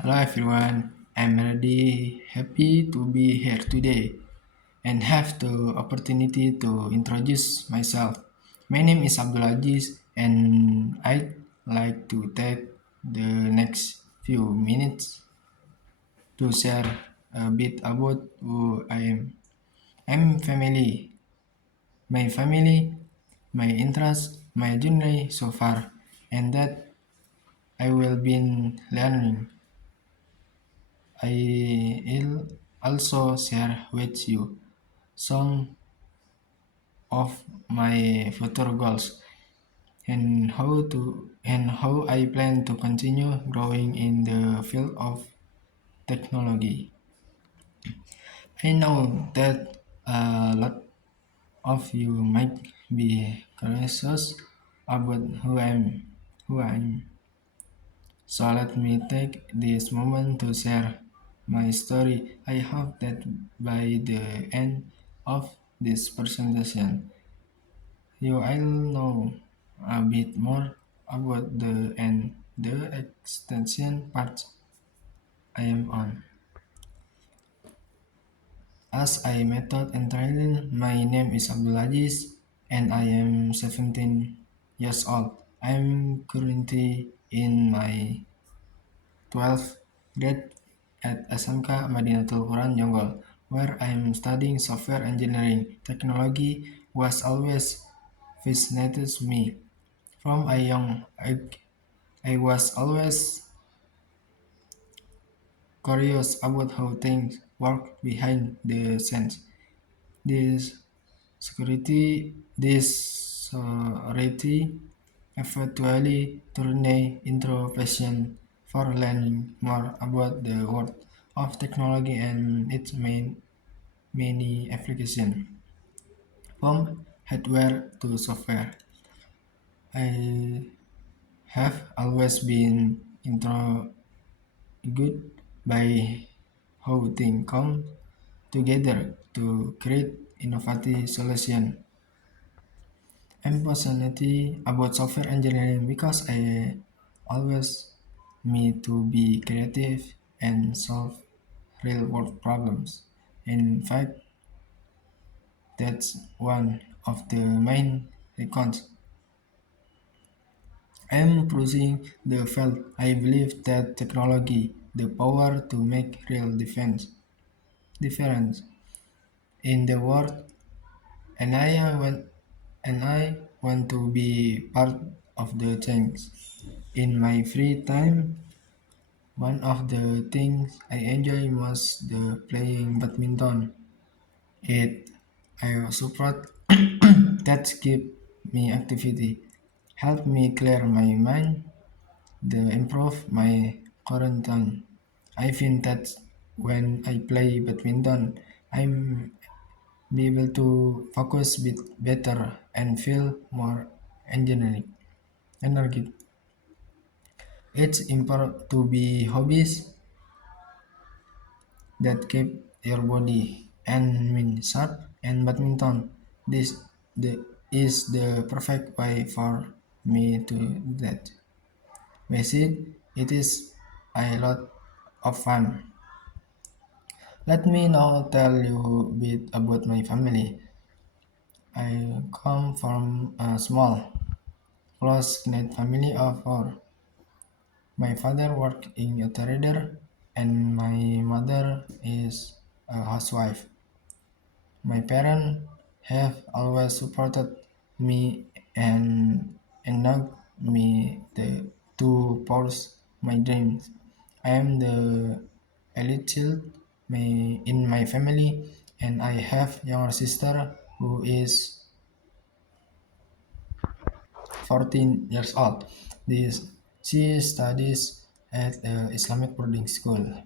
Hello everyone, I'm really happy to be here today and have the opportunity to introduce myself. My name is Abdul Aziz and I'd like to take the next few minutes to share a bit about who I am. I'm my family, my interests, my journey so far, and that I will be learning. I'll also share with you some of my future goals and how I plan to continue growing in the field of technology. I know that a lot of you might be curious about who I am. So let me take this moment to share my story. I hope that by the end of this presentation, you will know a bit more about the extension part I am on. As I method entirely, my name is Abdulaziz and I am 17 years old. I am currently in my 12th grade at SMK Madinatul Quran Jonggol, where I am studying software engineering. Technology was always fascinated me. From a young age, I was always curious about how things work behind the scenes. This security eventually turned into passion for learning more about the world of technology and its many applications, from hardware to software. I have always been intrigued by how things come together to create innovative solutions. I'm passionate about software engineering because I always me to be creative and solve real world problems. In fact, that's one of the main reasons I'm pursuing the field. I believe that technology, the power to make real difference in the world, and I want to be part of the change. In my free time, one of the things I enjoy most the playing badminton. It I support that keep me activity, help me clear my mind, the improve my current time. I think that when I play badminton, I'm be able to focus bit better and feel more energetic. energetic. It's important to be hobbies that keep your body and mind sharp, and badminton this the is the perfect way for me to do that. It is a lot of fun. Let me now tell you a bit about my family. I come from a small, close-knit family of four. My father worked in a trader and my mother is a housewife. My parents have always supported me and enabled me to pursue my dreams. I am the elite child in my family, and I have younger sister who is 14 years old. She studies at Islamic boarding school.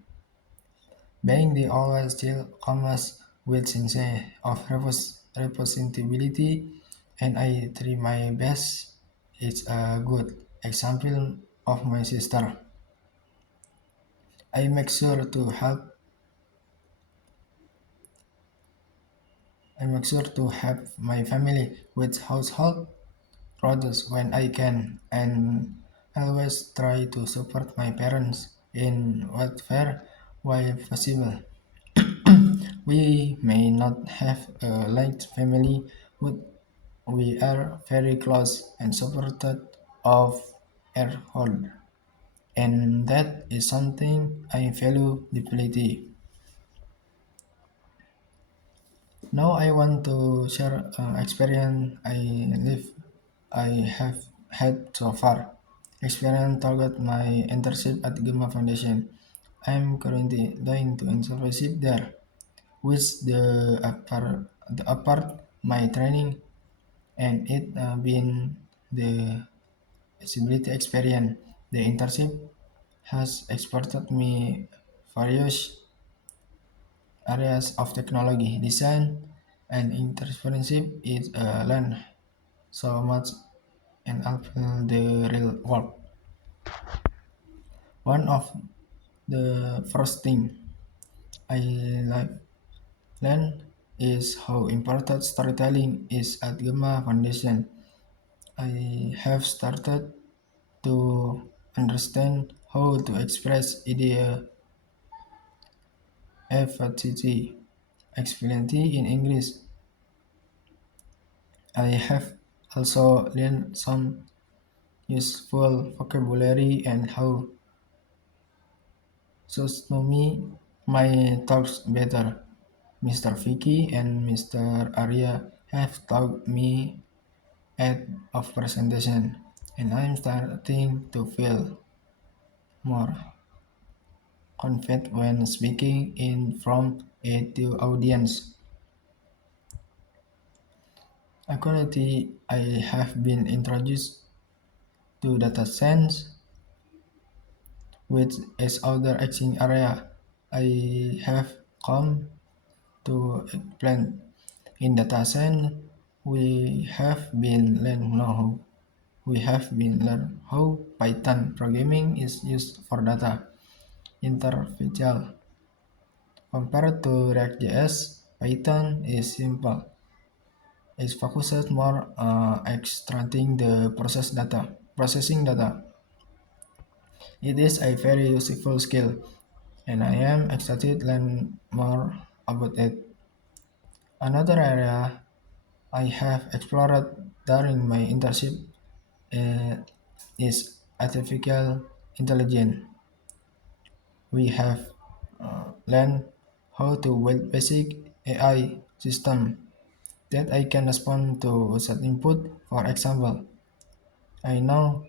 Being the only child comes with sense of responsibility, and I try my best. It's a good example of my sister. I make sure to help. I make sure to help my family with household chores when I can, and always try to support my parents in whatever way possible. We may not have a large family, but we are very close and supported of our whole. And that is something I value deeply. Now I want to share experience I have had so far. Experience target my internship at Gema Foundation. I am currently doing to internship there, which the apart my training and it been the disability experience. The internship has exported me various areas of technology, design, and entrepreneurship. It learned so much and helped the real world. One of the first thing I like learned is how important storytelling is at Gema Foundation. I have started to understand how to express idea efficiently, explainly in English. I have also learned some useful vocabulary and how to me my talks better. Mr. Vicky and Mr. Arya have taught me at of presentation, and I'm starting to feel more confident when speaking in front a to audience. Accordingly, I have been introduced to data science, which is other action area I have come to explain. In data science, we have been learn how Python programming is used for data interface. Compared to React.js, Python is simple. It focuses more extracting the processing data. It is a very useful skill, and I am excited to learn more about it. Another area I have explored during my internship uh, is artificial intelligence. We have learned how to build basic AI system that I can respond to set input. For example, I now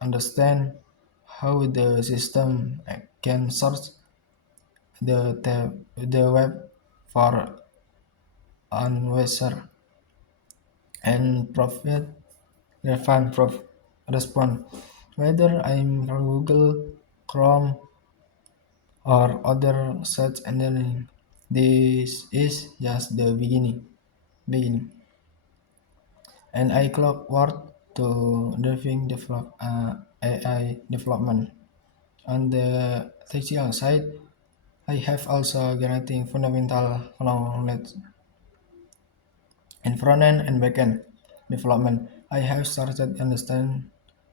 understand how the system can search the web for answer and provide relevant response. Whether I'm from Google, Chrome, or other search engine, this is just the beginning. And I look forward to driving AI development. On the technical side, I have also gained fundamental knowledge in front-end and back-end development. I have started to understand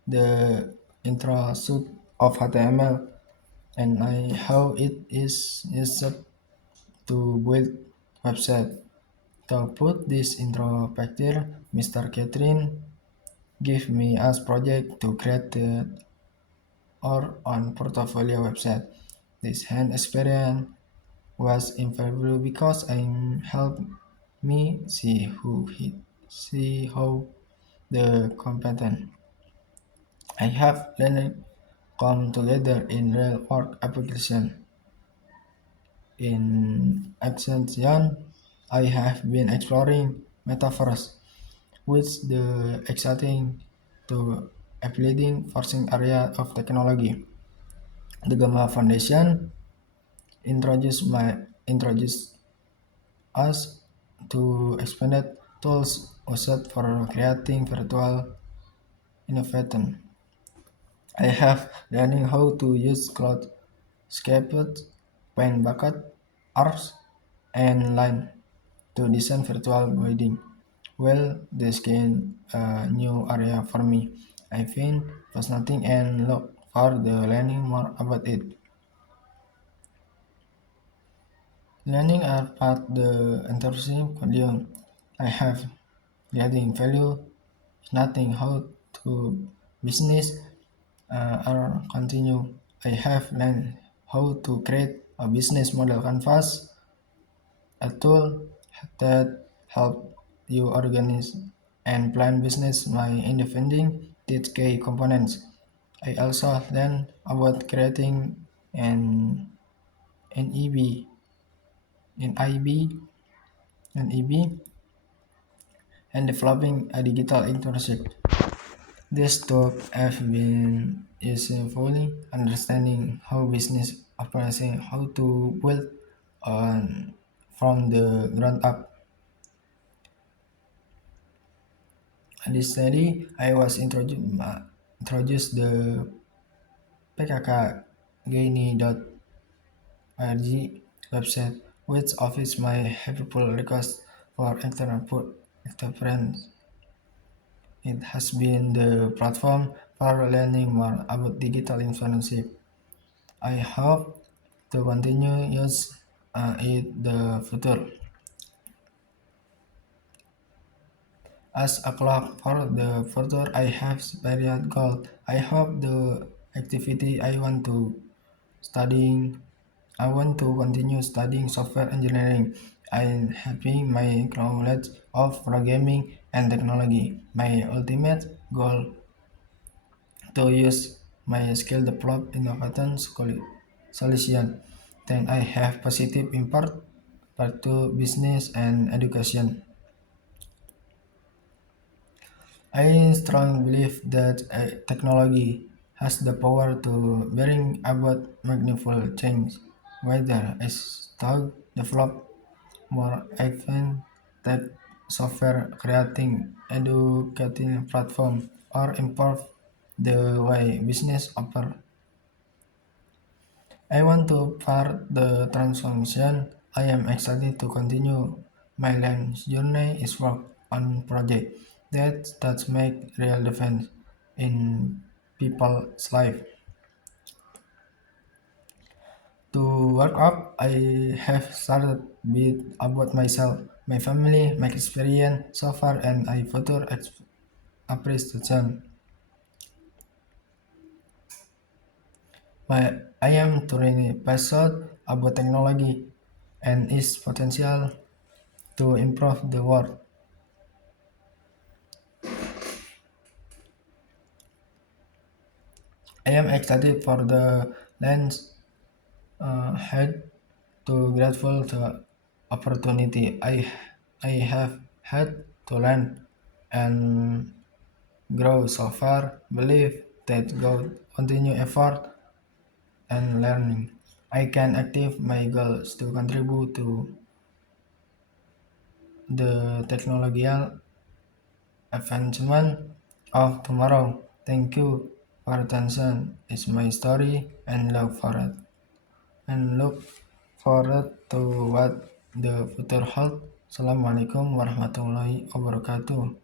the intro of HTML and how it is used to build website. To put this into practice, Mr. Catherine gave me as project to create our own portfolio website. This hand experience was invaluable because it helped me see how the competent I have learned come together in real work application. In Extension, I have been exploring metaverse, which the exciting to appealing forcing area of technology. The Gamma Foundation introduced us to expanded tools used for creating virtual innovation. I have learning how to use cloud scaped, paint bucket, arcs, and line to design virtual wedding. Well, this gain a new area for me. I find fascinating and look for the learning more about it. Learning are part the entrepreneurship continuum. I have creating value is nothing how to business or continue. I have learned how to create a business model canvas, a tool that help you organize and plan business by identifying its key components. I also learned about creating an NEB, NIB, NEB, and developing a digital internship. This talk have been useful understanding how business operates, how to build on from the ground up. Additionally, I was introduced the pkkgini.org website, which offers my helpful request for entrepreneurs. It has been the platform for learning more about digital influencership. I hope to continue use it the future. As a clock for the future, I have varied goal. I hope the activity studying. I want to continue studying software engineering and having my knowledge of programming and technology. My ultimate goal to use my skill develop innovative solution. Then I have positive impact to business and education. I strongly believe that technology has the power to bring about meaningful change, whether it's to develop more advanced tech software, creating educating platform, or improve the way business operate. I want to part the transformation. I am excited to continue my learning journey is work on project that make real difference in people's life. To work up, I have started bit about myself, my family, my experience so far, and I further appreciation. I am truly passionate about technology and its potential to improve the world. I am excited for the lens ahead to grateful to opportunity I have had to learn and grow so far. Believe that God continue effort and learning. I can active my goals to contribute to the technological advancement of tomorrow. Thank you for attention. It's my story and look forward to what the future holds. Assalamualaikum warahmatullahi wabarakatuh.